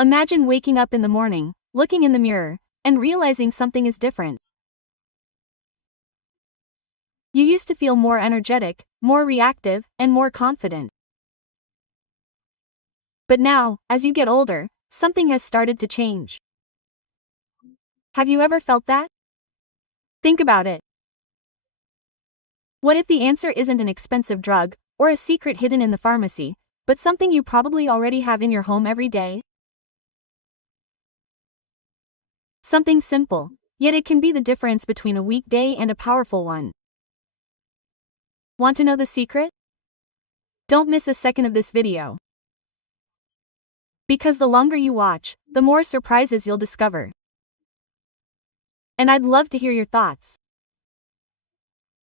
Imagine waking up in the morning, looking in the mirror, and realizing something is different. You used to feel more energetic, more reactive, and more confident. But now, as you get older, something has started to change. Have you ever felt that? Think about it. What if the answer isn't an expensive drug, or a secret hidden in the pharmacy, but something you probably already have in your home every day? Something simple, yet it can be the difference between a weak day and a powerful one. Want to know the secret? Don't miss a second of this video. Because the longer you watch, the more surprises you'll discover. And I'd love to hear your thoughts.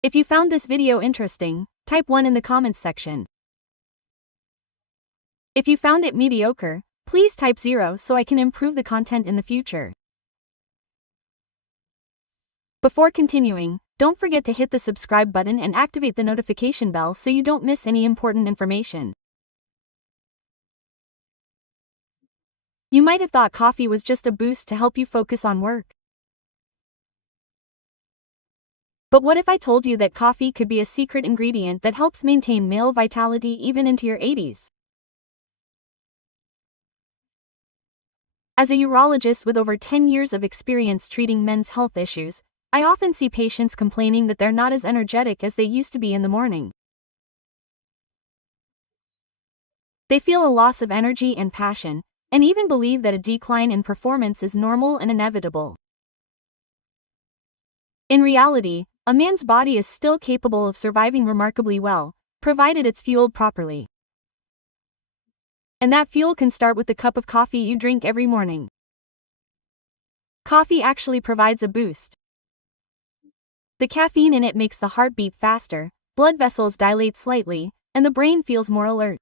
If you found this video interesting, type 1 in the comments section. If you found it mediocre, please type 0 so I can improve the content in the future. Before continuing, don't forget to hit the subscribe button and activate the notification bell so you don't miss any important information. You might have thought coffee was just a boost to help you focus on work. But what if I told you that coffee could be a secret ingredient that helps maintain male vitality even into your 80s? As a urologist with over 10 years of experience treating men's health issues, I often see patients complaining that they're not as energetic as they used to be in the morning. They feel a loss of energy and passion, and even believe that a decline in performance is normal and inevitable. In reality, a man's body is still capable of surviving remarkably well, provided it's fueled properly. And that fuel can start with the cup of coffee you drink every morning. Coffee actually provides a boost. The caffeine in it makes the heart beat faster, blood vessels dilate slightly, and the brain feels more alert.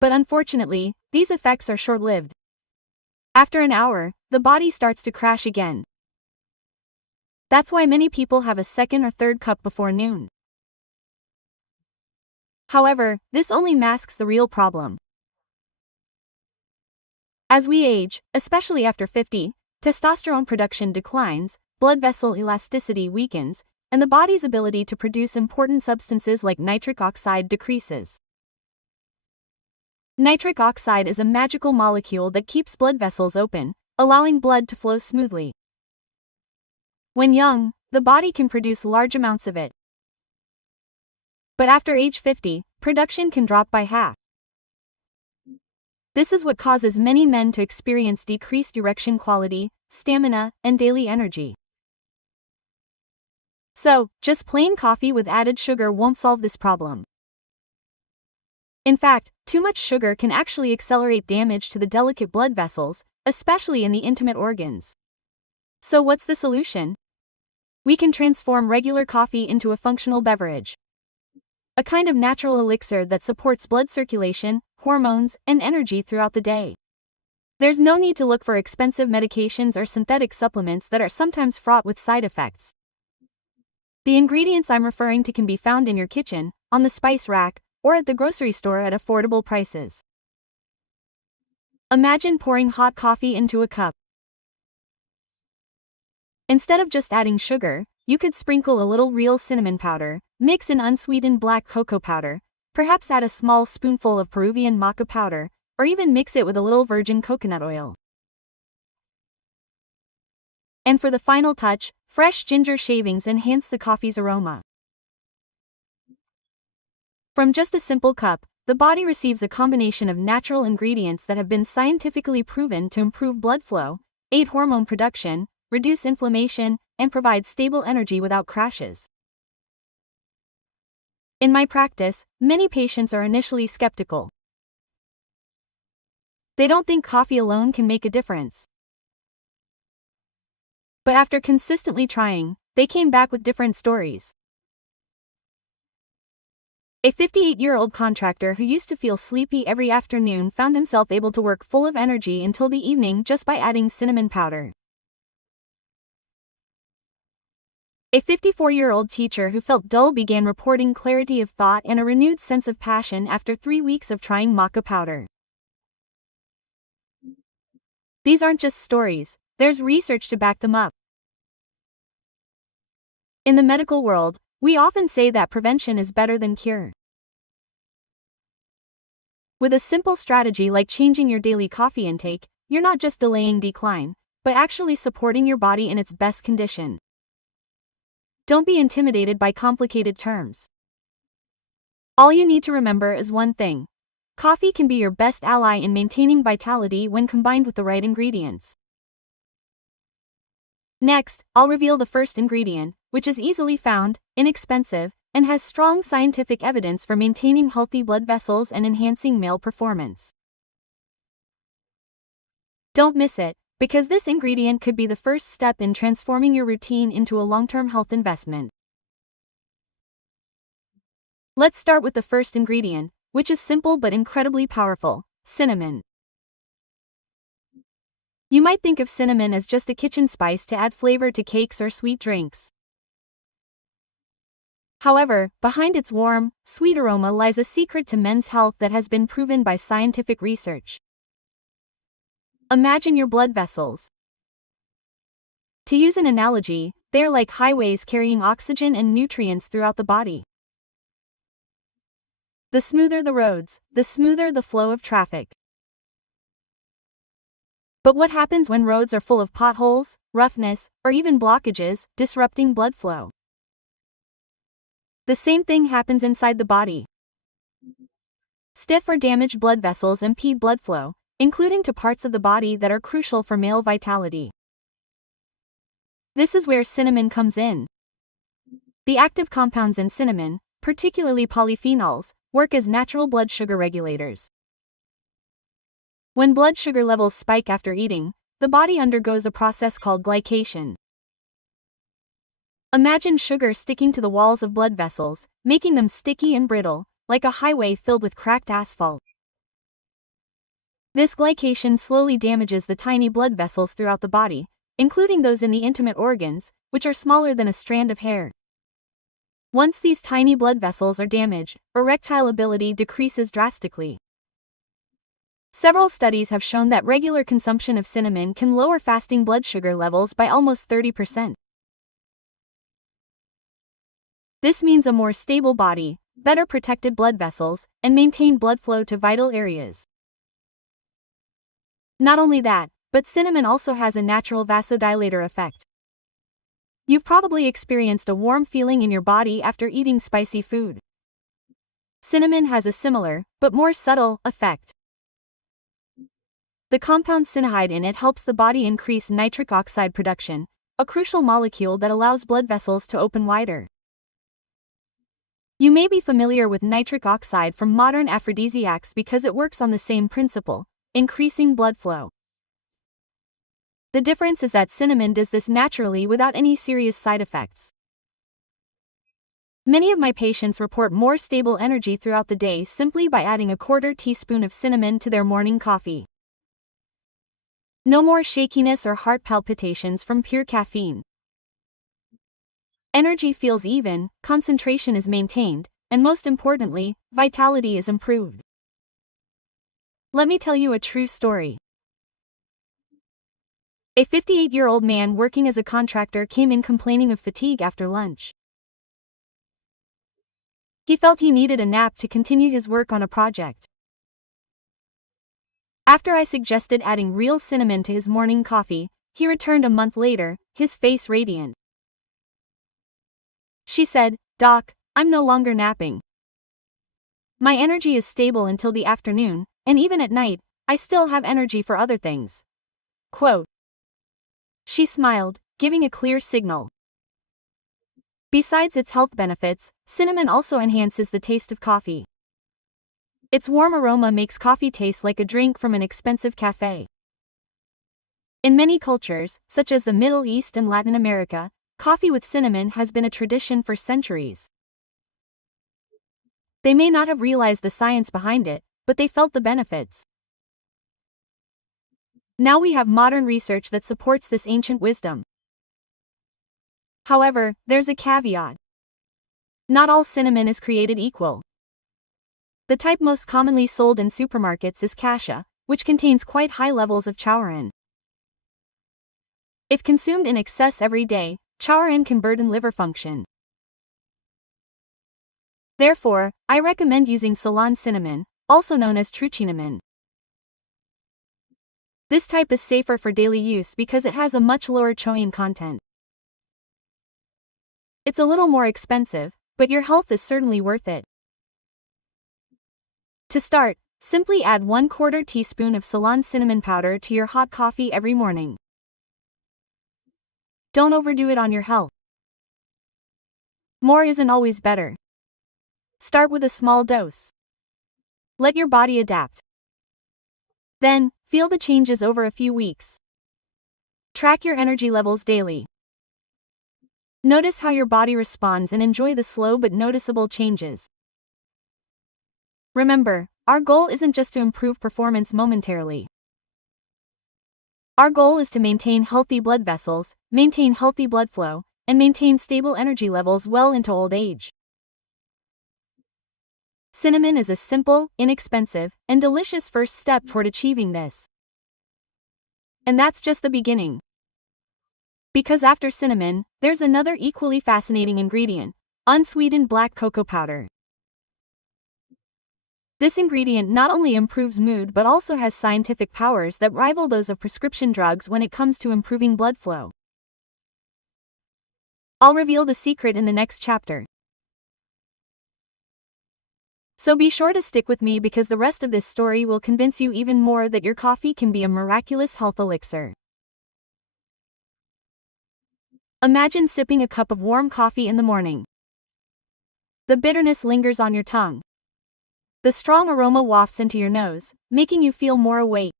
But unfortunately, these effects are short-lived. After an hour, the body starts to crash again. That's why many people have a second or third cup before noon. However, this only masks the real problem. As we age, especially after 50, testosterone production declines, blood vessel elasticity weakens, and the body's ability to produce important substances like nitric oxide decreases. Nitric oxide is a magical molecule that keeps blood vessels open, allowing blood to flow smoothly. When young, the body can produce large amounts of it. But after age 50, production can drop by half. This is what causes many men to experience decreased erection quality, stamina, and daily energy. So, just plain coffee with added sugar won't solve this problem. In fact, too much sugar can actually accelerate damage to the delicate blood vessels, especially in the intimate organs. So what's the solution? We can transform regular coffee into a functional beverage. A kind of natural elixir that supports blood circulation, hormones, and energy throughout the day. There's no need to look for expensive medications or synthetic supplements that are sometimes fraught with side effects. The ingredients I'm referring to can be found in your kitchen, on the spice rack, or at the grocery store at affordable prices. Imagine pouring hot coffee into a cup. Instead of just adding sugar, you could sprinkle a little real cinnamon powder, mix in unsweetened black cocoa powder, perhaps add a small spoonful of Peruvian maca powder, or even mix it with a little virgin coconut oil. And for the final touch, fresh ginger shavings enhance the coffee's aroma. From just a simple cup, the body receives a combination of natural ingredients that have been scientifically proven to improve blood flow, aid hormone production, reduce inflammation, and provide stable energy without crashes. In my practice, many patients are initially skeptical. They don't think coffee alone can make a difference. But after consistently trying, they came back with different stories. A 58-year-old contractor who used to feel sleepy every afternoon found himself able to work full of energy until the evening just by adding cinnamon powder. A 54-year-old teacher who felt dull began reporting clarity of thought and a renewed sense of passion after 3 weeks of trying maca powder. These aren't just stories, there's research to back them up. In the medical world, we often say that prevention is better than cure. With a simple strategy like changing your daily coffee intake, you're not just delaying decline, but actually supporting your body in its best condition. Don't be intimidated by complicated terms. All you need to remember is one thing. Coffee can be your best ally in maintaining vitality when combined with the right ingredients. Next, I'll reveal the first ingredient, which is easily found, inexpensive, and has strong scientific evidence for maintaining healthy blood vessels and enhancing male performance. Don't miss it, because this ingredient could be the first step in transforming your routine into a long-term health investment. Let's start with the first ingredient, which is simple but incredibly powerful: cinnamon. You might think of cinnamon as just a kitchen spice to add flavor to cakes or sweet drinks. However, behind its warm, sweet aroma lies a secret to men's health that has been proven by scientific research. Imagine your blood vessels. To use an analogy, they are like highways carrying oxygen and nutrients throughout the body. The smoother the roads, the smoother the flow of traffic. But what happens when roads are full of potholes, roughness, or even blockages, disrupting blood flow? The same thing happens inside the body. Stiff or damaged blood vessels impede blood flow, including to parts of the body that are crucial for male vitality. This is where cinnamon comes in. The active compounds in cinnamon, particularly polyphenols, work as natural blood sugar regulators. When blood sugar levels spike after eating, the body undergoes a process called glycation. Imagine sugar sticking to the walls of blood vessels, making them sticky and brittle, like a highway filled with cracked asphalt. This glycation slowly damages the tiny blood vessels throughout the body, including those in the intimate organs, which are smaller than a strand of hair. Once these tiny blood vessels are damaged, erectile ability decreases drastically. Several studies have shown that regular consumption of cinnamon can lower fasting blood sugar levels by almost 30%. This means a more stable body, better protected blood vessels, and maintained blood flow to vital areas. Not only that, but cinnamon also has a natural vasodilator effect. You've probably experienced a warm feeling in your body after eating spicy food. Cinnamon has a similar, but more subtle, effect. The compound cinnamide in it helps the body increase nitric oxide production, a crucial molecule that allows blood vessels to open wider. You may be familiar with nitric oxide from modern aphrodisiacs because it works on the same principle, increasing blood flow. The difference is that cinnamon does this naturally without any serious side effects. Many of my patients report more stable energy throughout the day simply by adding a quarter teaspoon of cinnamon to their morning coffee. No more shakiness or heart palpitations from pure caffeine. Energy feels even, concentration is maintained, and most importantly, vitality is improved. Let me tell you a true story. A 58-year-old man working as a contractor came in complaining of fatigue after lunch. He felt he needed a nap to continue his work on a project. After I suggested adding real cinnamon to his morning coffee, he returned a month later, his face radiant. She said, "Doc, I'm no longer napping. My energy is stable until the afternoon, and even at night, I still have energy for other things." Quote. She smiled, giving a clear signal. Besides its health benefits, cinnamon also enhances the taste of coffee. Its warm aroma makes coffee taste like a drink from an expensive cafe. In many cultures, such as the Middle East and Latin America, coffee with cinnamon has been a tradition for centuries. They may not have realized the science behind it, but they felt the benefits. Now we have modern research that supports this ancient wisdom. However, there's a caveat. Not all cinnamon is created equal. The type most commonly sold in supermarkets is cassia, which contains quite high levels of chaurin. If consumed in excess every day, charin can burden liver function. Therefore, I recommend using Ceylon cinnamon, also known as true cinnamon. This type is safer for daily use because it has a much lower choline content. It's a little more expensive, but your health is certainly worth it. To start, simply add 1/4 teaspoon of Ceylon cinnamon powder to your hot coffee every morning. Don't overdo it on your health. More isn't always better. Start with a small dose. Let your body adapt. Then, feel the changes over a few weeks. Track your energy levels daily. Notice how your body responds and enjoy the slow but noticeable changes. Remember, our goal isn't just to improve performance momentarily. Our goal is to maintain healthy blood vessels, maintain healthy blood flow, and maintain stable energy levels well into old age. Cinnamon is a simple, inexpensive, and delicious first step toward achieving this. And that's just the beginning. Because after cinnamon, there's another equally fascinating ingredient: unsweetened black cocoa powder. This ingredient not only improves mood but also has scientific powers that rival those of prescription drugs when it comes to improving blood flow. I'll reveal the secret in the next chapter. So be sure to stick with me because the rest of this story will convince you even more that your coffee can be a miraculous health elixir. Imagine sipping a cup of warm coffee in the morning. The bitterness lingers on your tongue. The strong aroma wafts into your nose, making you feel more awake.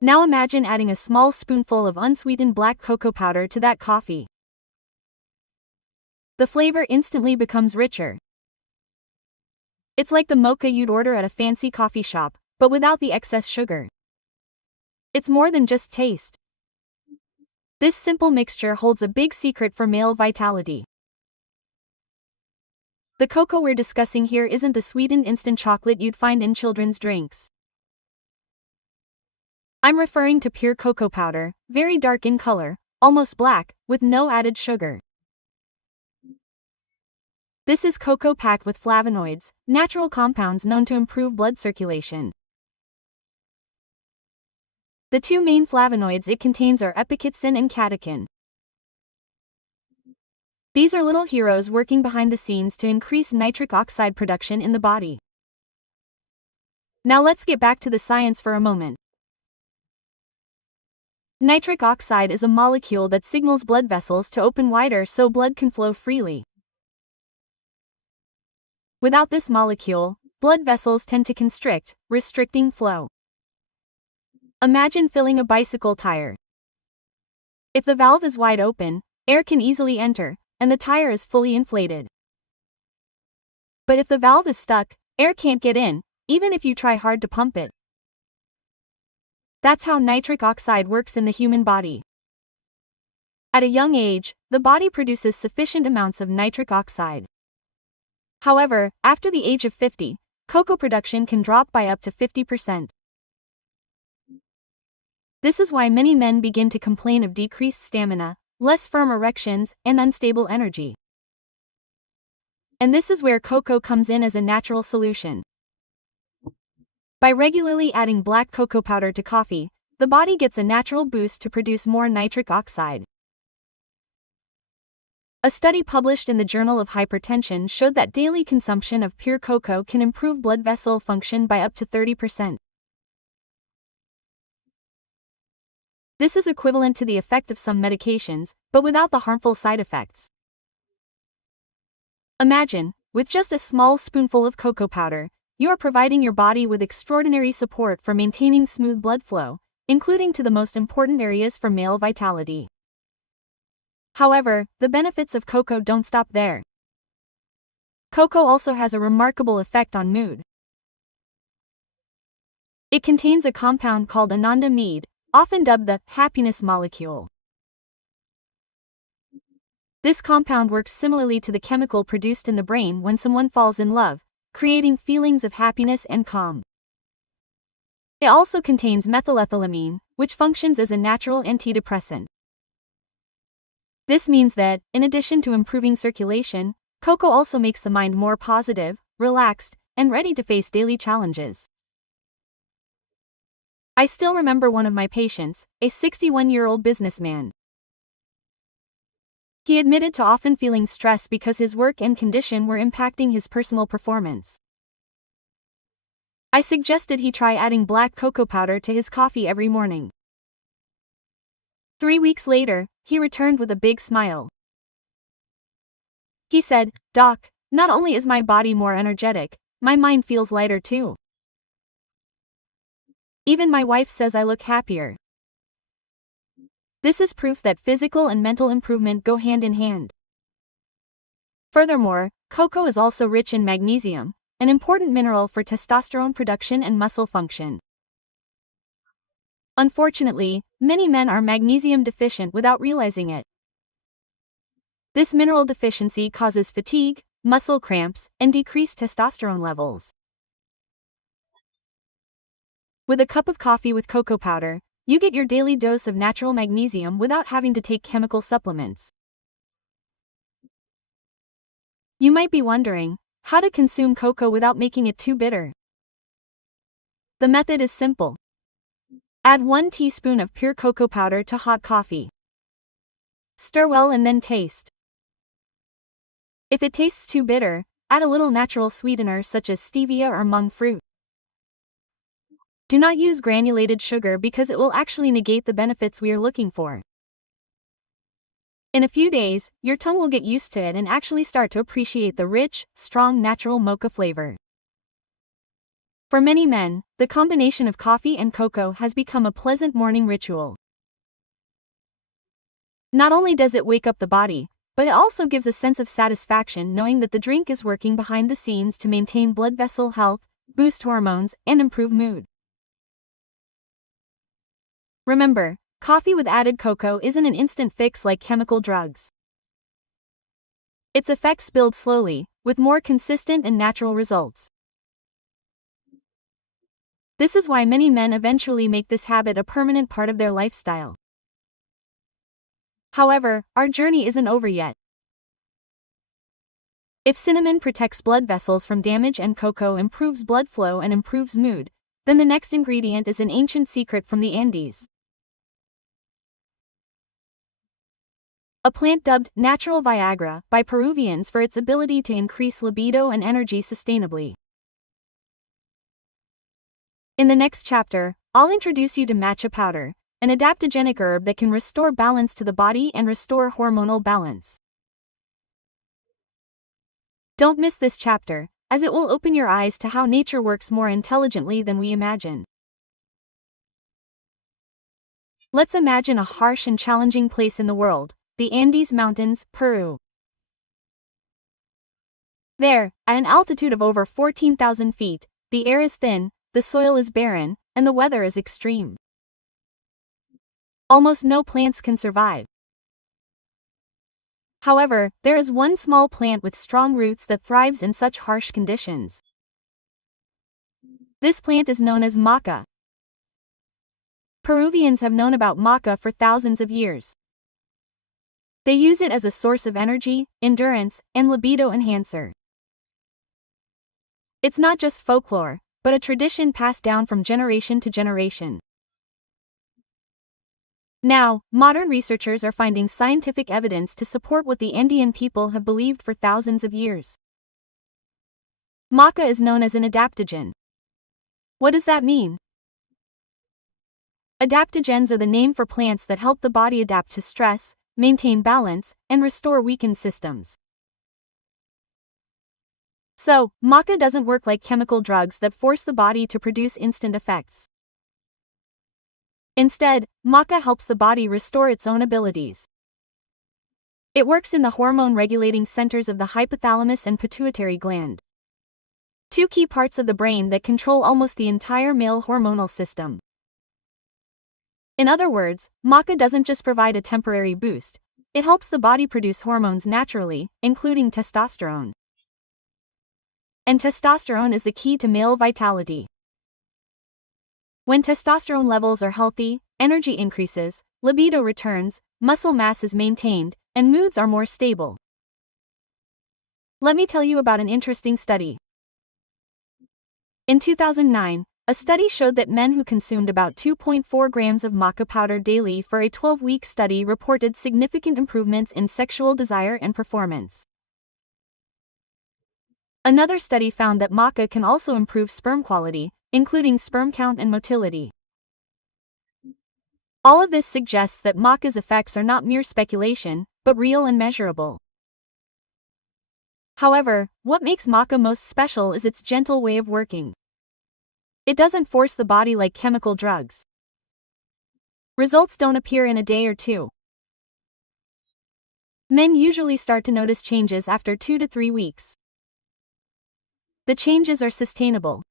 Now imagine adding a small spoonful of unsweetened black cocoa powder to that coffee. The flavor instantly becomes richer. It's like the mocha you'd order at a fancy coffee shop, but without the excess sugar. It's more than just taste. This simple mixture holds a big secret for male vitality. The cocoa we're discussing here isn't the sweetened instant chocolate you'd find in children's drinks. I'm referring to pure cocoa powder, very dark in color, almost black, with no added sugar. This is cocoa packed with flavonoids, natural compounds known to improve blood circulation. The two main flavonoids it contains are epiketsin and catechin. These are little heroes working behind the scenes to increase nitric oxide production in the body. Now let's get back to the science for a moment. Nitric oxide is a molecule that signals blood vessels to open wider so blood can flow freely. Without this molecule, blood vessels tend to constrict, restricting flow. Imagine filling a bicycle tire. If the valve is wide open, air can easily enter, and the tire is fully inflated. But if the valve is stuck, air can't get in, even if you try hard to pump it. That's how nitric oxide works in the human body. At a young age, the body produces sufficient amounts of nitric oxide. However, after the age of 50, cocoa production can drop by up to 50%. This is why many men begin to complain of decreased stamina, less firm erections, and unstable energy. And this is where cocoa comes in as a natural solution. By regularly adding black cocoa powder to coffee, the body gets a natural boost to produce more nitric oxide. A study published in the Journal of Hypertension showed that daily consumption of pure cocoa can improve blood vessel function by up to 30%. This is equivalent to the effect of some medications, but without the harmful side effects. Imagine, with just a small spoonful of cocoa powder, you are providing your body with extraordinary support for maintaining smooth blood flow, including to the most important areas for male vitality. However, the benefits of cocoa don't stop there. Cocoa also has a remarkable effect on mood. It contains a compound called anandamide, often dubbed the happiness molecule. This compound works similarly to the chemical produced in the brain when someone falls in love, creating feelings of happiness and calm. It also contains methylethylamine, which functions as a natural antidepressant. This means that, in addition to improving circulation, cocoa also makes the mind more positive, relaxed, and ready to face daily challenges. I still remember one of my patients, a 61-year-old businessman. He admitted to often feeling stress because his work and condition were impacting his personal performance. I suggested he try adding black cocoa powder to his coffee every morning. 3 weeks later, he returned with a big smile. He said, "Doc, not only is my body more energetic, my mind feels lighter too. Even my wife says I look happier." This is proof that physical and mental improvement go hand in hand. Furthermore, cocoa is also rich in magnesium, an important mineral for testosterone production and muscle function. Unfortunately, many men are magnesium deficient without realizing it. This mineral deficiency causes fatigue, muscle cramps, and decreased testosterone levels. With a cup of coffee with cocoa powder, you get your daily dose of natural magnesium without having to take chemical supplements. You might be wondering, how to consume cocoa without making it too bitter? The method is simple. Add 1 teaspoon of pure cocoa powder to hot coffee. Stir well and then taste. If it tastes too bitter, add a little natural sweetener such as stevia or monk fruit. Do not use granulated sugar because it will actually negate the benefits we are looking for. In a few days, your tongue will get used to it and actually start to appreciate the rich, strong natural mocha flavor. For many men, the combination of coffee and cocoa has become a pleasant morning ritual. Not only does it wake up the body, but it also gives a sense of satisfaction knowing that the drink is working behind the scenes to maintain blood vessel health, boost hormones, and improve mood. Remember, coffee with added cocoa isn't an instant fix like chemical drugs. Its effects build slowly, with more consistent and natural results. This is why many men eventually make this habit a permanent part of their lifestyle. However, our journey isn't over yet. If cinnamon protects blood vessels from damage and cocoa improves blood flow and improves mood, then the next ingredient is an ancient secret from the Andes. A plant dubbed natural Viagra by Peruvians for its ability to increase libido and energy sustainably. In the next chapter, I'll introduce you to matcha powder, an adaptogenic herb that can restore balance to the body and restore hormonal balance. Don't miss this chapter, as it will open your eyes to how nature works more intelligently than we imagine. Let's imagine a harsh and challenging place in the world, the Andes Mountains, Peru. There, at an altitude of over 14,000 feet, the air is thin, the soil is barren, and the weather is extreme. Almost no plants can survive. However, there is one small plant with strong roots that thrives in such harsh conditions. This plant is known as maca. Peruvians have known about maca for thousands of years. They use it as a source of energy, endurance, and libido enhancer. It's not just folklore, but a tradition passed down from generation to generation. Now, modern researchers are finding scientific evidence to support what the Andean people have believed for thousands of years. Maca is known as an adaptogen. What does that mean? Adaptogens are the name for plants that help the body adapt to stress, maintain balance, and restore weakened systems. So, maca doesn't work like chemical drugs that force the body to produce instant effects. Instead, maca helps the body restore its own abilities. It works in the hormone-regulating centers of the hypothalamus and pituitary gland, two key parts of the brain that control almost the entire male hormonal system. In other words, maca doesn't just provide a temporary boost, it helps the body produce hormones naturally, including testosterone. And testosterone is the key to male vitality. When testosterone levels are healthy, energy increases, libido returns, muscle mass is maintained, and moods are more stable. Let me tell you about an interesting study. In 2009, a study showed that men who consumed about 2.4 grams of maca powder daily for a 12-week study reported significant improvements in sexual desire and performance. Another study found that maca can also improve sperm quality, including sperm count and motility. All of this suggests that maca's effects are not mere speculation, but real and measurable. However, what makes maca most special is its gentle way of working. It doesn't force the body like chemical drugs. Results don't appear in a day or two. Men usually start to notice changes after 2 to 3 weeks. The changes are sustainable.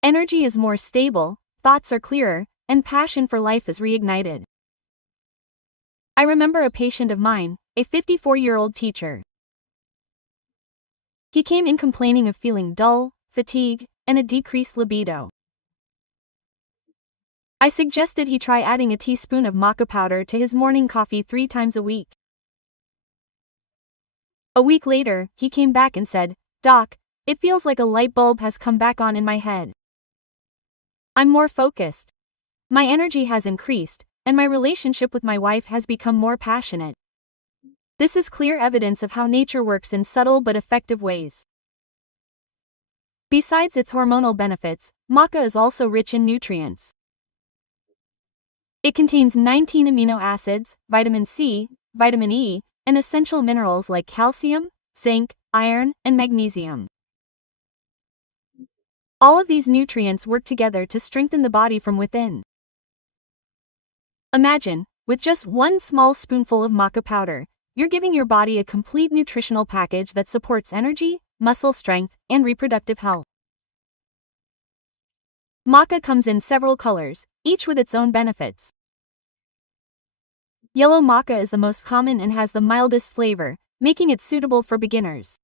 Energy is more stable, thoughts are clearer, and passion for life is reignited. I remember a patient of mine, a 54-year-old teacher. He came in complaining of feeling dull, fatigue, and a decreased libido. I suggested he try adding a teaspoon of maca powder to his morning coffee 3 times a week. A week later, he came back and said, "Doc, it feels like a light bulb has come back on in my head. I'm more focused. My energy has increased, and my relationship with my wife has become more passionate." This is clear evidence of how nature works in subtle but effective ways. Besides its hormonal benefits, maca is also rich in nutrients. It contains 19 amino acids, vitamin C, vitamin E, and essential minerals like calcium, zinc, iron, and magnesium. All of these nutrients work together to strengthen the body from within. Imagine, with just 1 small spoonful of maca powder, you're giving your body a complete nutritional package that supports energy, muscle strength, and reproductive health. Maca comes in several colors, each with its own benefits. Yellow maca is the most common and has the mildest flavor, making it suitable for beginners.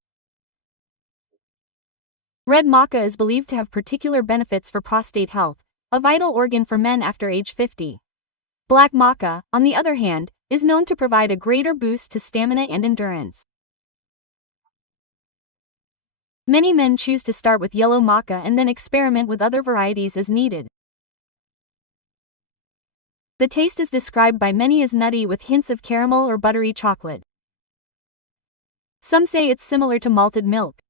Red maca is believed to have particular benefits for prostate health, a vital organ for men after age 50. Black maca, on the other hand, is known to provide a greater boost to stamina and endurance. Many men choose to start with yellow maca and then experiment with other varieties as needed. The taste is described by many as nutty with hints of caramel or buttery chocolate. Some say it's similar to malted milk.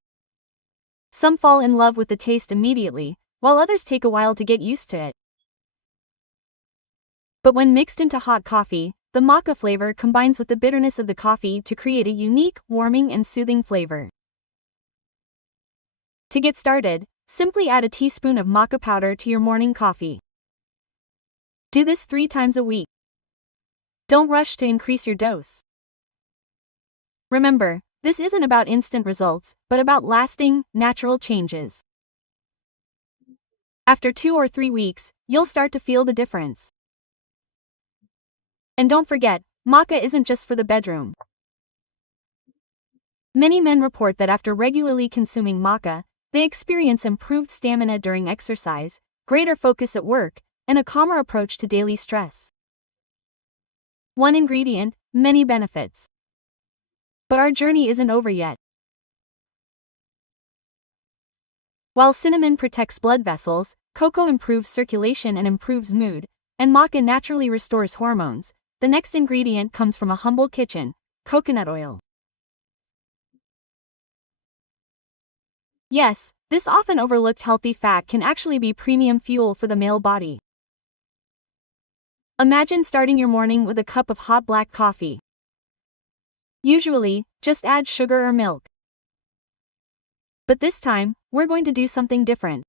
Some fall in love with the taste immediately, while others take a while to get used to it. But when mixed into hot coffee, the maca flavor combines with the bitterness of the coffee to create a unique, warming and soothing flavor. To get started, simply add a teaspoon of maca powder to your morning coffee. Do this 3 times a week. Don't rush to increase your dose. Remember, this isn't about instant results, but about lasting, natural changes. After 2 or 3 weeks, you'll start to feel the difference. And don't forget, maca isn't just for the bedroom. Many men report that after regularly consuming maca, they experience improved stamina during exercise, greater focus at work, and a calmer approach to daily stress. One ingredient, many benefits. But our journey isn't over yet. While cinnamon protects blood vessels, cocoa improves circulation and improves mood, and maca naturally restores hormones, the next ingredient comes from a humble kitchen: coconut oil. Yes, this often overlooked healthy fat can actually be premium fuel for the male body. Imagine starting your morning with a cup of hot black coffee. Usually, just add sugar or milk. But this time, we're going to do something different.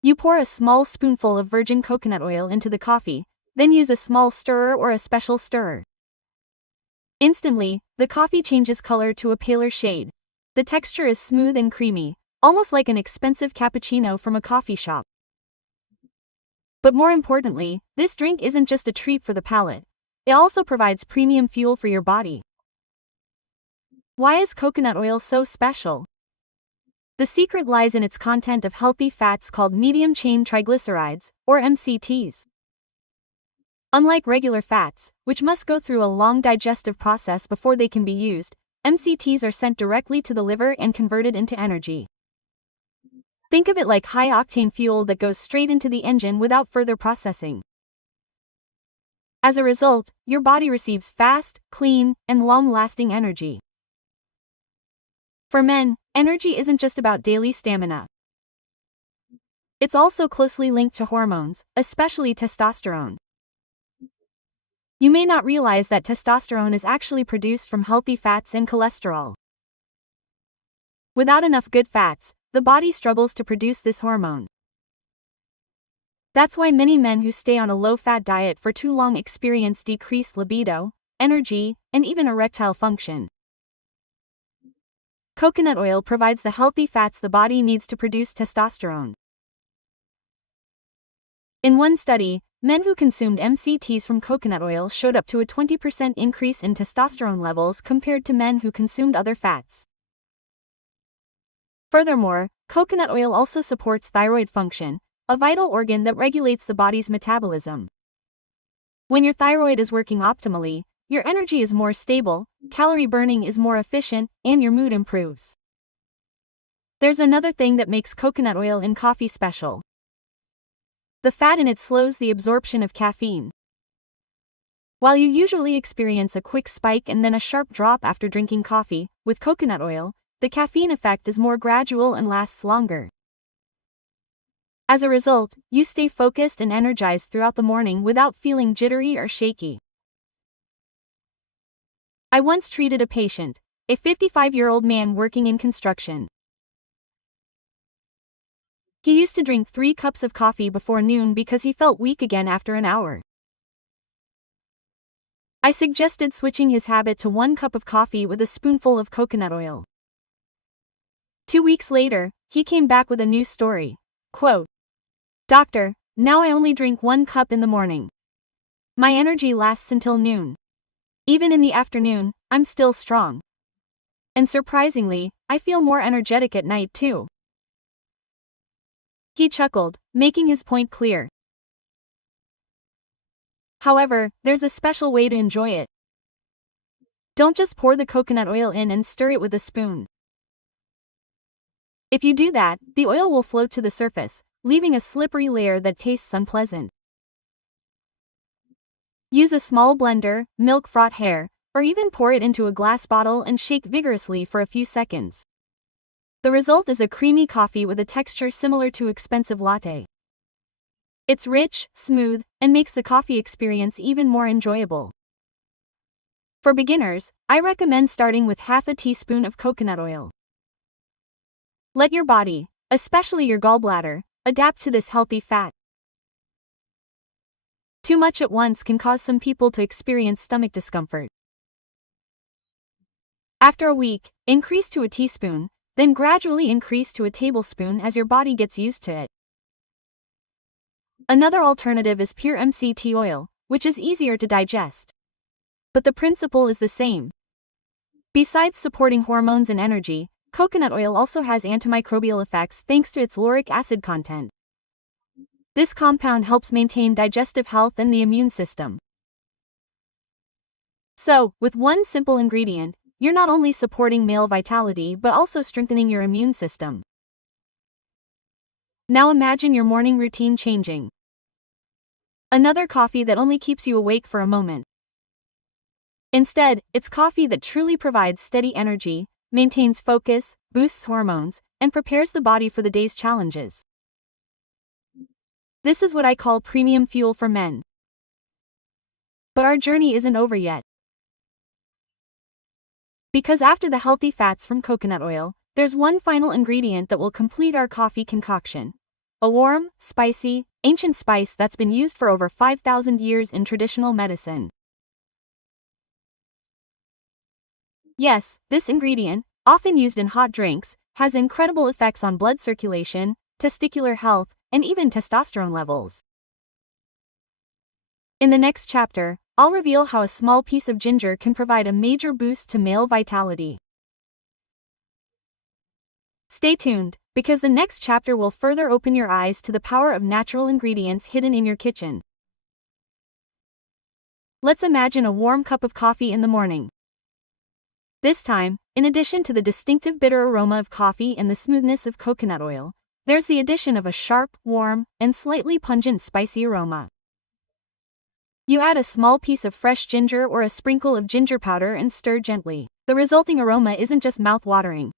You pour a small spoonful of virgin coconut oil into the coffee, then use a small stirrer or a special stirrer. Instantly, the coffee changes color to a paler shade. The texture is smooth and creamy, almost like an expensive cappuccino from a coffee shop. But more importantly, this drink isn't just a treat for the palate. It also provides premium fuel for your body. Why is coconut oil so special? The secret lies in its content of healthy fats called medium-chain triglycerides, or MCTs. Unlike regular fats, which must go through a long digestive process before they can be used, MCTs are sent directly to the liver and converted into energy. Think of it like high-octane fuel that goes straight into the engine without further processing. As a result, your body receives fast, clean, and long-lasting energy. For men, energy isn't just about daily stamina. It's also closely linked to hormones, especially testosterone. You may not realize that testosterone is actually produced from healthy fats and cholesterol. Without enough good fats, the body struggles to produce this hormone. That's why many men who stay on a low-fat diet for too long experience decreased libido, energy, and even erectile function. Coconut oil provides the healthy fats the body needs to produce testosterone. In one study, men who consumed MCTs from coconut oil showed up to a 20% increase in testosterone levels compared to men who consumed other fats. Furthermore, coconut oil also supports thyroid function, a vital organ that regulates the body's metabolism. When your thyroid is working optimally, your energy is more stable, calorie burning is more efficient, and your mood improves. There's another thing that makes coconut oil in coffee special. The fat in it slows the absorption of caffeine. While you usually experience a quick spike and then a sharp drop after drinking coffee, with coconut oil, the caffeine effect is more gradual and lasts longer. As a result, you stay focused and energized throughout the morning without feeling jittery or shaky. I once treated a patient, a 55-year-old man working in construction. He used to drink 3 cups of coffee before noon because he felt weak again after an hour. I suggested switching his habit to 1 cup of coffee with a spoonful of coconut oil. 2 weeks later, he came back with a new story. Quote, "Doctor, now I only drink 1 cup in the morning. My energy lasts until noon. Even in the afternoon, I'm still strong. And surprisingly, I feel more energetic at night too." He chuckled, making his point clear. However, there's a special way to enjoy it. Don't just pour the coconut oil in and stir it with a spoon. If you do that, the oil will float to the surface, leaving a slippery layer that tastes unpleasant. Use a small blender, milk frothed hair, or even pour it into a glass bottle and shake vigorously for a few seconds. The result is a creamy coffee with a texture similar to expensive latte. It's rich, smooth, and makes the coffee experience even more enjoyable. For beginners, I recommend starting with half a teaspoon of coconut oil. Let your body, especially your gallbladder, adapt to this healthy fat. Too much at once can cause some people to experience stomach discomfort. After a week, increase to a teaspoon, then gradually increase to a tablespoon as your body gets used to it. Another alternative is pure MCT oil, which is easier to digest. But the principle is the same. Besides supporting hormones and energy, coconut oil also has antimicrobial effects thanks to its lauric acid content. This compound helps maintain digestive health and the immune system. So, with one simple ingredient, you're not only supporting male vitality but also strengthening your immune system. Now imagine your morning routine changing. Another coffee that only keeps you awake for a moment. Instead, it's coffee that truly provides steady energy, maintains focus, boosts hormones, and prepares the body for the day's challenges. This is what I call premium fuel for men. But our journey isn't over yet. Because after the healthy fats from coconut oil, there's one final ingredient that will complete our coffee concoction. A warm, spicy, ancient spice that's been used for over 5,000 years in traditional medicine. Yes, this ingredient, often used in hot drinks, has incredible effects on blood circulation, testicular health, and even testosterone levels. In the next chapter, I'll reveal how a small piece of ginger can provide a major boost to male vitality. Stay tuned, because the next chapter will further open your eyes to the power of natural ingredients hidden in your kitchen. Let's imagine a warm cup of coffee in the morning. This time, in addition to the distinctive bitter aroma of coffee and the smoothness of coconut oil, there's the addition of a sharp, warm, and slightly pungent spicy aroma. You add a small piece of fresh ginger or a sprinkle of ginger powder and stir gently. The resulting aroma isn't just mouth-watering.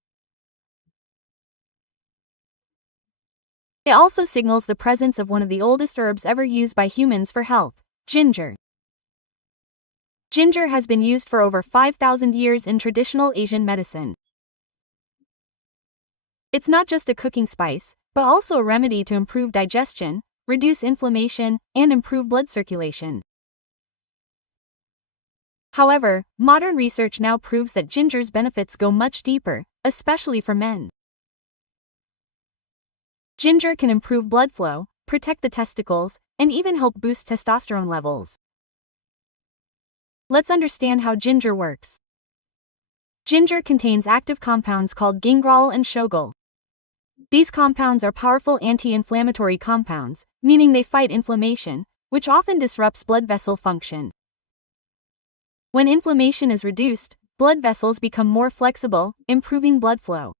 It also signals the presence of one of the oldest herbs ever used by humans for health: ginger. Ginger has been used for over 5,000 years in traditional Asian medicine. It's not just a cooking spice, but also a remedy to improve digestion, reduce inflammation, and improve blood circulation. However, modern research now proves that ginger's benefits go much deeper, especially for men. Ginger can improve blood flow, protect the testicles, and even help boost testosterone levels. Let's understand how ginger works. Ginger contains active compounds called gingerol and shogal. These compounds are powerful anti-inflammatory compounds, meaning they fight inflammation, which often disrupts blood vessel function. When inflammation is reduced, blood vessels become more flexible, improving blood flow.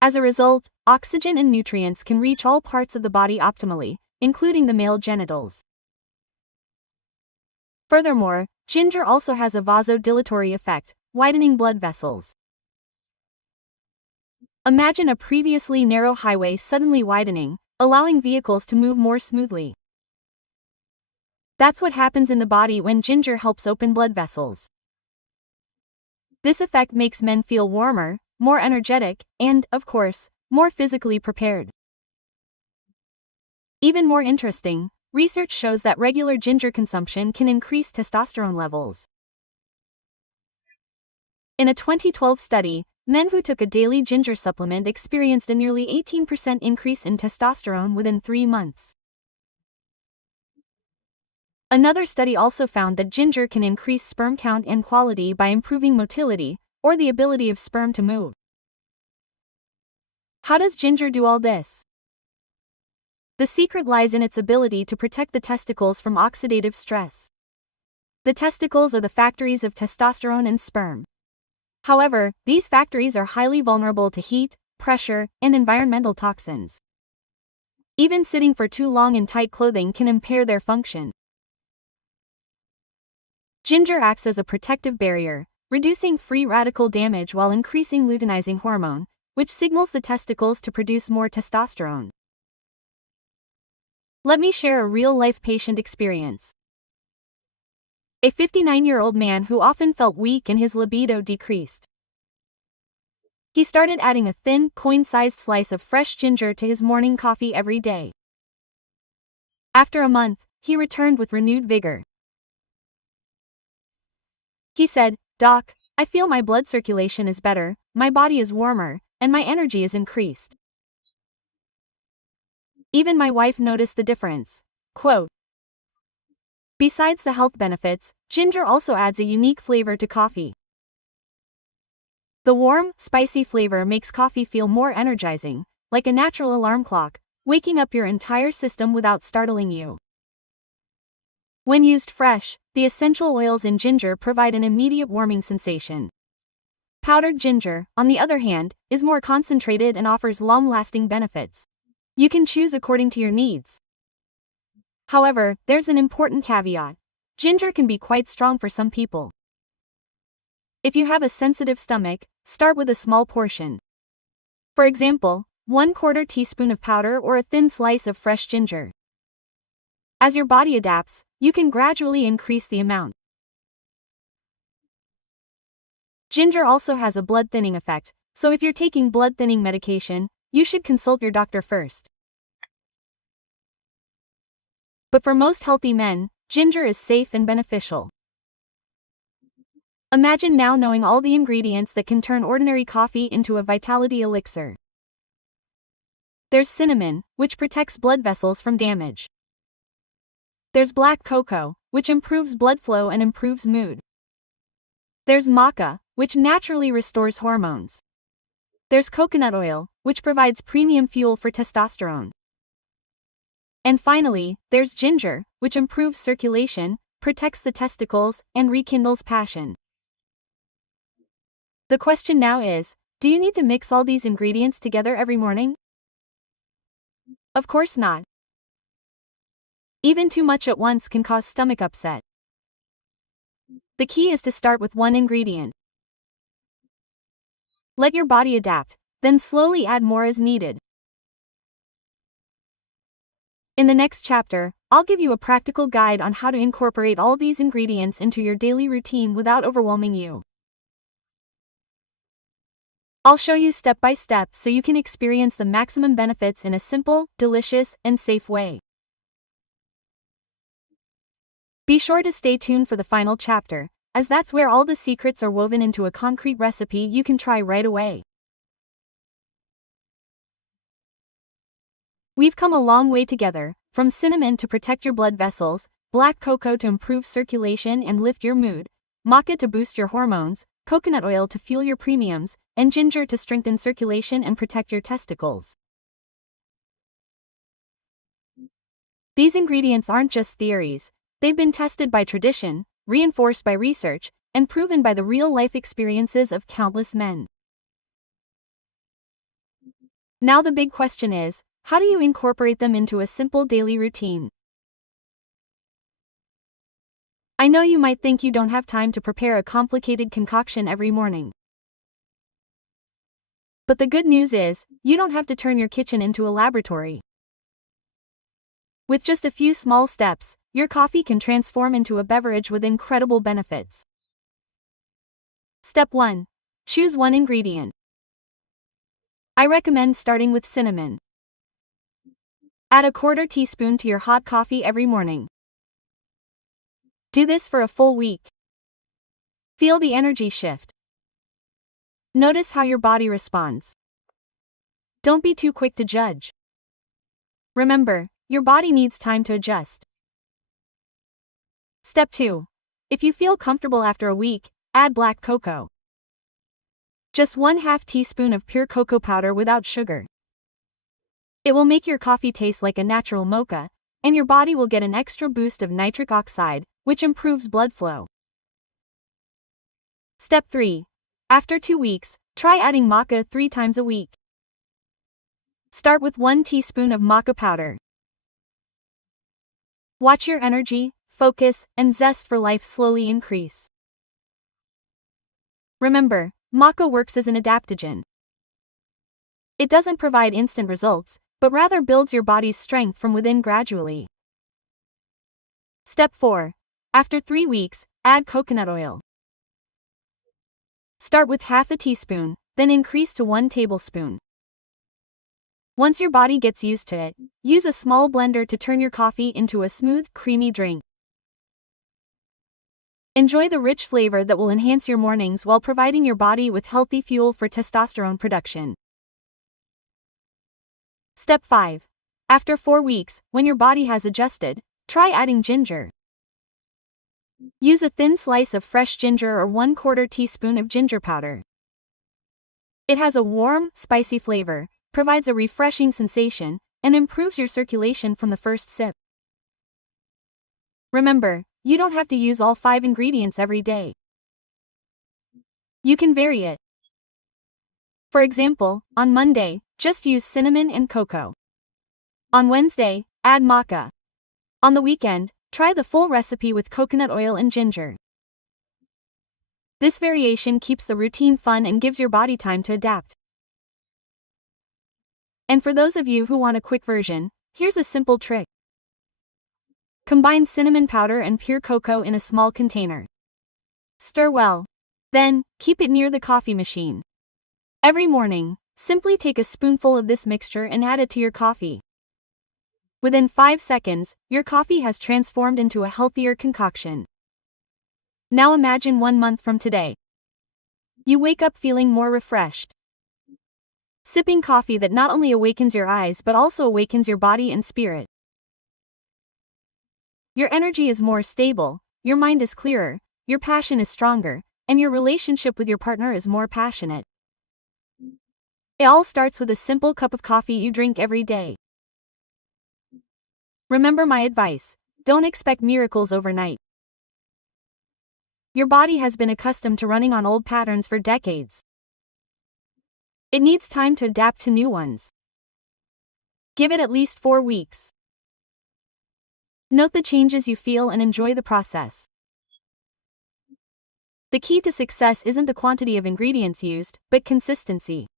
As a result, oxygen and nutrients can reach all parts of the body optimally, including the male genitals. Furthermore, ginger also has a vasodilatory effect, widening blood vessels. Imagine a previously narrow highway suddenly widening, allowing vehicles to move more smoothly. That's what happens in the body when ginger helps open blood vessels. This effect makes men feel warmer, more energetic, and, of course, more physically prepared. Even more interesting, research shows that regular ginger consumption can increase testosterone levels. In a 2012 study, men who took a daily ginger supplement experienced a nearly 18% increase in testosterone within 3 months. Another study also found that ginger can increase sperm count and quality by improving motility, or the ability of sperm to move. How does ginger do all this? The secret lies in its ability to protect the testicles from oxidative stress. The testicles are the factories of testosterone and sperm. However, these factories are highly vulnerable to heat, pressure, and environmental toxins. Even sitting for too long in tight clothing can impair their function. Ginger acts as a protective barrier, reducing free radical damage while increasing luteinizing hormone, which signals the testicles to produce more testosterone. Let me share a real-life patient experience. A 59-year-old man who often felt weak and his libido decreased. He started adding a thin, coin-sized slice of fresh ginger to his morning coffee every day. After a month, he returned with renewed vigor. He said, "Doc, I feel my blood circulation is better, my body is warmer, and my energy is increased." Even my wife noticed the difference. Quote, "Besides the health benefits, ginger also adds a unique flavor to coffee. The warm, spicy flavor makes coffee feel more energizing, like a natural alarm clock, waking up your entire system without startling you. When used fresh, the essential oils in ginger provide an immediate warming sensation. Powdered ginger, on the other hand, is more concentrated and offers long-lasting benefits. You can choose according to your needs. However, there's an important caveat. Ginger can be quite strong for some people. If you have a sensitive stomach, start with a small portion. For example, 1/4 teaspoon of powder or a thin slice of fresh ginger. As your body adapts, you can gradually increase the amount. Ginger also has a blood thinning effect, so if you're taking blood thinning medication, you should consult your doctor first. But for most healthy men, ginger is safe and beneficial. Imagine now knowing all the ingredients that can turn ordinary coffee into a vitality elixir. There's cinnamon, which protects blood vessels from damage. There's black cocoa, which improves blood flow and improves mood. There's maca, which naturally restores hormones. There's coconut oil, which provides premium fuel for testosterone. And finally, there's ginger, which improves circulation, protects the testicles, and rekindles passion. The question now is, do you need to mix all these ingredients together every morning? Of course not. Even too much at once can cause stomach upset. The key is to start with one ingredient. Let your body adapt, then slowly add more as needed. In the next chapter, I'll give you a practical guide on how to incorporate all these ingredients into your daily routine without overwhelming you. I'll show you step by step so you can experience the maximum benefits in a simple, delicious, and safe way. Be sure to stay tuned for the final chapter, as that's where all the secrets are woven into a concrete recipe you can try right away. We've come a long way together, from cinnamon to protect your blood vessels, black cocoa to improve circulation and lift your mood, maca to boost your hormones, coconut oil to fuel your premiums, and ginger to strengthen circulation and protect your testicles. These ingredients aren't just theories, they've been tested by tradition, reinforced by research, and proven by the real-life experiences of countless men. Now the big question is, how do you incorporate them into a simple daily routine? I know you might think you don't have time to prepare a complicated concoction every morning. But the good news is, you don't have to turn your kitchen into a laboratory. With just a few small steps, your coffee can transform into a beverage with incredible benefits. Step 1. Choose one ingredient. I recommend starting with cinnamon. Add a quarter teaspoon to your hot coffee every morning. Do this for a full week. Feel the energy shift. Notice how your body responds. Don't be too quick to judge. Remember, your body needs time to adjust. Step 2. If you feel comfortable after a week, add black cocoa. Just 1/2 teaspoon of pure cocoa powder without sugar. It will make your coffee taste like a natural mocha, and your body will get an extra boost of nitric oxide, which improves blood flow. Step 3. After 2 weeks, try adding maca 3 times a week. Start with 1 teaspoon of maca powder. Watch your energy, focus, and zest for life slowly increase. Remember, maca works as an adaptogen. It doesn't provide instant results, but rather builds your body's strength from within gradually. Step 4. After 3 weeks, add coconut oil. Start with 1/2 teaspoon, then increase to 1 tablespoon. Once your body gets used to it, use a small blender to turn your coffee into a smooth, creamy drink. Enjoy the rich flavor that will enhance your mornings while providing your body with healthy fuel for testosterone production. Step 5. After 4 weeks, when your body has adjusted, try adding ginger. Use a thin slice of fresh ginger or 1/4 teaspoon of ginger powder. It has a warm, spicy flavor, provides a refreshing sensation, and improves your circulation from the first sip. Remember, you don't have to use all 5 ingredients every day. You can vary it. For example, on Monday, just use cinnamon and cocoa. On Wednesday, add maca. On the weekend, try the full recipe with coconut oil and ginger. This variation keeps the routine fun and gives your body time to adapt. And for those of you who want a quick version, here's a simple trick. Combine cinnamon powder and pure cocoa in a small container. Stir well. Then, keep it near the coffee machine. Every morning, simply take a spoonful of this mixture and add it to your coffee. Within 5 seconds, your coffee has transformed into a healthier concoction. Now imagine 1 month from today. You wake up feeling more refreshed. Sipping coffee that not only awakens your eyes but also awakens your body and spirit. Your energy is more stable, your mind is clearer, your passion is stronger, and your relationship with your partner is more passionate. It all starts with a simple cup of coffee you drink every day. Remember my advice: don't expect miracles overnight. Your body has been accustomed to running on old patterns for decades. It needs time to adapt to new ones. Give it at least 4 weeks. Note the changes you feel and enjoy the process. The key to success isn't the quantity of ingredients used, but consistency.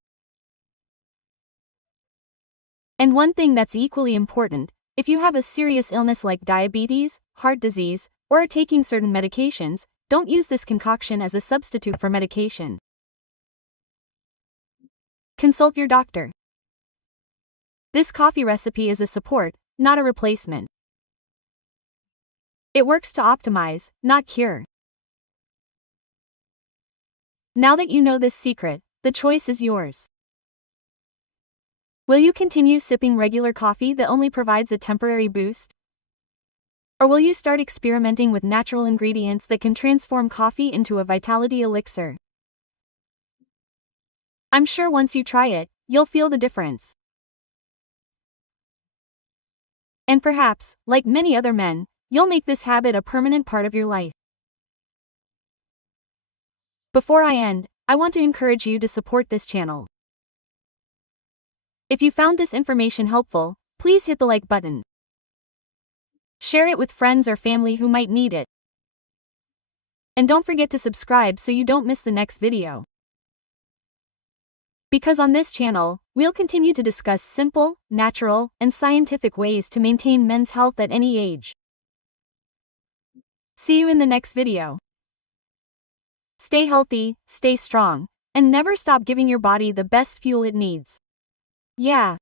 And one thing that's equally important: if you have a serious illness like diabetes, heart disease, or are taking certain medications, don't use this concoction as a substitute for medication. Consult your doctor. This coffee recipe is a support, not a replacement. It works to optimize, not cure. Now that you know this secret, the choice is yours. Will you continue sipping regular coffee that only provides a temporary boost? Or will you start experimenting with natural ingredients that can transform coffee into a vitality elixir? I'm sure once you try it, you'll feel the difference. And perhaps, like many other men, you'll make this habit a permanent part of your life. Before I end, I want to encourage you to support this channel. If you found this information helpful, please hit the like button. Share it with friends or family who might need it. And don't forget to subscribe so you don't miss the next video. Because on this channel, we'll continue to discuss simple, natural, and scientific ways to maintain men's health at any age. See you in the next video. Stay healthy, stay strong, and never stop giving your body the best fuel it needs. Yeah.